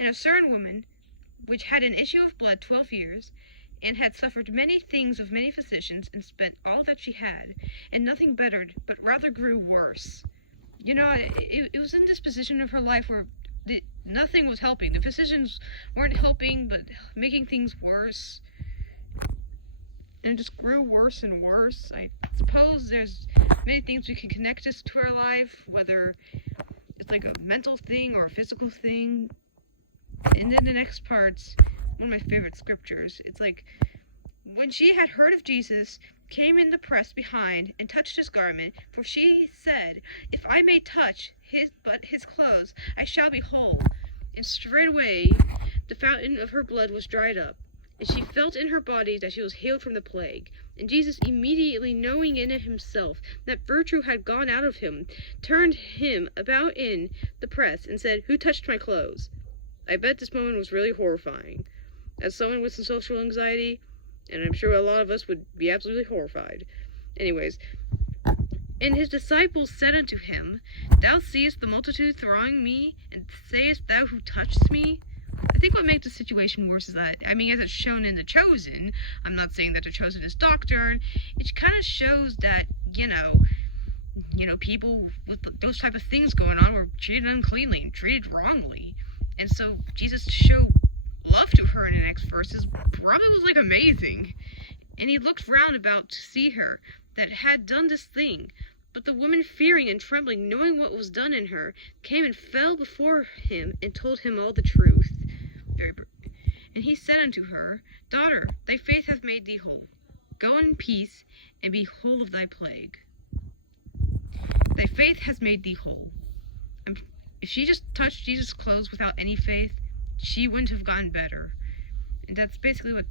And a certain woman, which had an issue of blood 12 years, and had suffered many things of many physicians, and spent all that she had, and nothing bettered, but rather grew worse. You know, it was in this position of her life where nothing was helping. The physicians weren't helping, but making things worse. And it just grew worse and worse. I suppose there's many things we can connect this to her life, whether it's like a mental thing or a physical thing. And then the next part's one of my favorite scriptures. It's like, when she had heard of Jesus, came in the press behind, and touched his garment, for she said, If I may touch his clothes, I shall be whole. And straightway the fountain of her blood was dried up, and she felt in her body that she was healed from the plague. And Jesus, immediately knowing in himself that virtue had gone out of him, turned him about in the press, and said, Who touched my clothes? I bet this moment was really horrifying. As someone with some social anxiety, and I'm sure a lot of us would be absolutely horrified. Anyways, and his disciples said unto him, Thou seest the multitude thronging me, and sayest thou, Who touched me? I think what makes the situation worse is that, as it's shown in The Chosen, I'm not saying that The Chosen is doctrine, it kind of shows that, you know, people with those type of things going on were treated uncleanly and treated wrongly. And so Jesus showed love to her in the next verses probably was like amazing. And he looked round about to see her that had done this thing. But the woman, fearing and trembling, knowing what was done in her, came and fell before him and told him all the truth. And he said unto her, Daughter, thy faith hath made thee whole. Go in peace, and be whole of thy plague. Thy faith has made thee whole. If she just touched Jesus' clothes without any faith, she wouldn't have gotten better. And that's basically what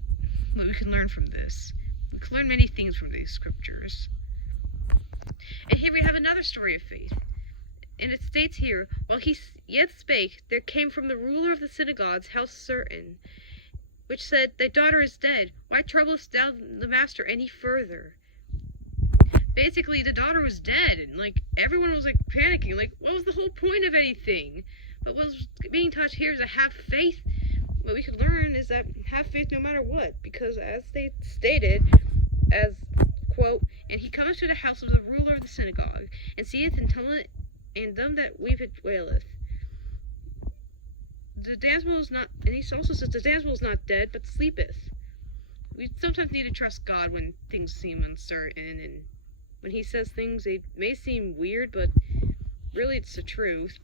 we can learn from this. We can learn many things from these scriptures. And here we have another story of faith. And it states here, While he yet spake, there came from the ruler of the synagogue's house certain, which said, Thy daughter is dead. Why troublest thou the master any further? Basically, the daughter was dead, and everyone was panicking. What was the whole point of anything? But what was being taught here is to have faith. What we could learn is that have faith no matter what, because as they stated, as quote, And he cometh to the house of the ruler of the synagogue, and seeth and telleth and them that weepeth waileth. The damsel is not, and he also says the damsel is not dead, but sleepeth. We sometimes need to trust God when things seem uncertain, and when he says things, they may seem weird, but really it's the truth.